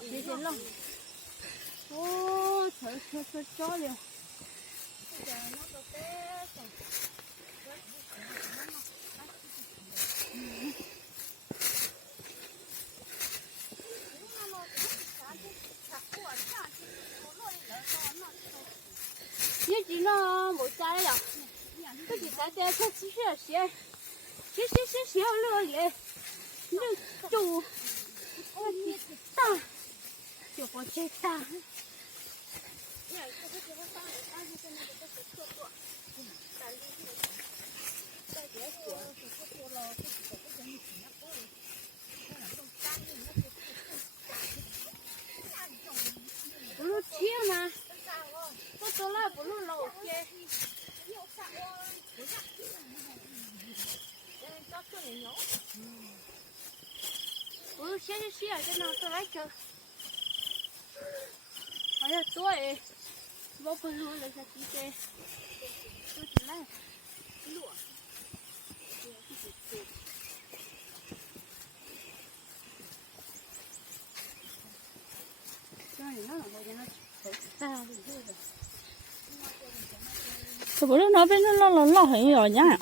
Chị chị lông. Ô, trời chó liền. Như chị nó một trái rồi. Cái gì trái trái cái xí lừa vậy. Như chủ ta. Chủ có chết ta. Bulu chia mà, tôi là bulu lẩu kia. Bulu chia cái nào tôi lấy cho. Ở đây tôi, bố bulu là sao kia? Tôi chỉ lấy lụa. Thì bữa nó bên nó lo hình rồi nhá.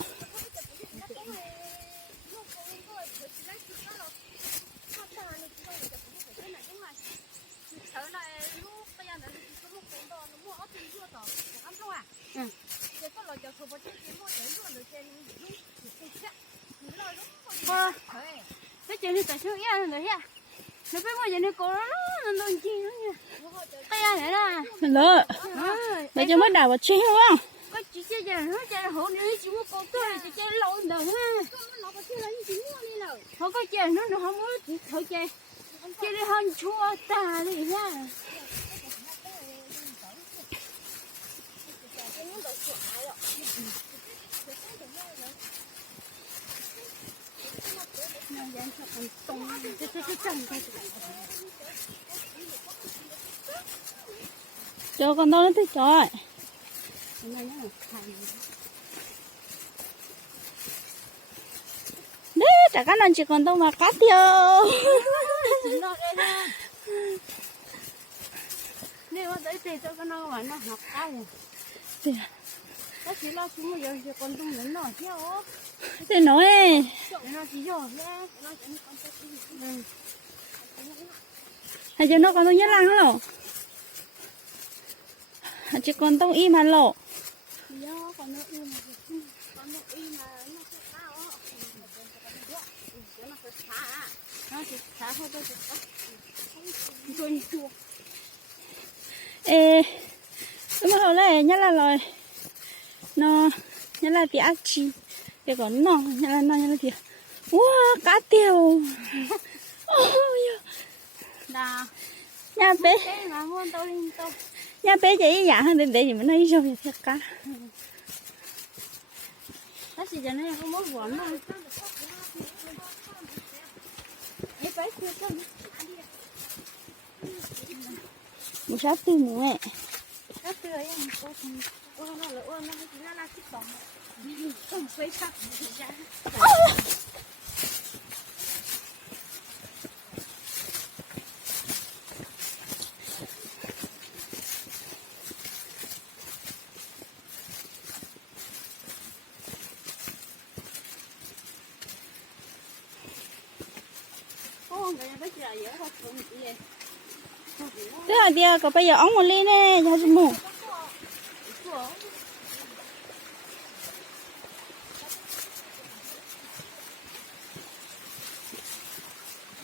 Cái chuyện này tại sao vậy người ha? Nó biết bao giờ nó cố nó chi nó nha. Tay này là. Lỡ. Bây giờ mới đào vào chi không? Cái chị chơi giờ nó chơi hổ đi chỉ muốn con tôi thì chơi lâu nữa ha. Không có chơi nó không có thôi chơi. Chơi đi hơn chua ta đi nha. Cho con đâu nó thích trời. Đấy, chả cá lần chỉ còn đâu mà cá tiêu. Nếu mà tới thì cho con đâu mà nó học cá rồi. Nó chỉ lo xuống bây giờ thì con tung lớn nổi theo. Thế nói nó chỉ rồi nhé. Hay cho nó còn tôi nhất lăng hả? Chỉ còn tông im hả lộ? Còn nó im mà nó sẽ sao á? Nó sẽ xả. Nó sẽ xả thôi tôi sẽ xả. Tôi chua. Ê, đúng rồi này, nhất là rồi. Nó nhất là cái chi. Cái còn nó nhất là thì. Wow, cá tiêu. Nào. Nhà bé. Nhà bé vậy dạ hơn để gì mà nói rồi thiệt cá. Nó chỉ cho nó không muốn vốn thôi. Một sát tiêu mẹ. Sát tiêu ấy nó là thích bóng. Không phải sắc. Thế là tia có bây giờ ống một ly nè, cho chúng mù.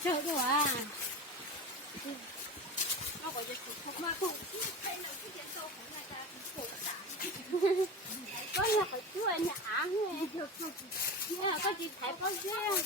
Chơi rồi à. Nó có dịch thuộc mà thuộc. Có nhà phải chua nhà áng nè. Có chị thấy bao nhiêu.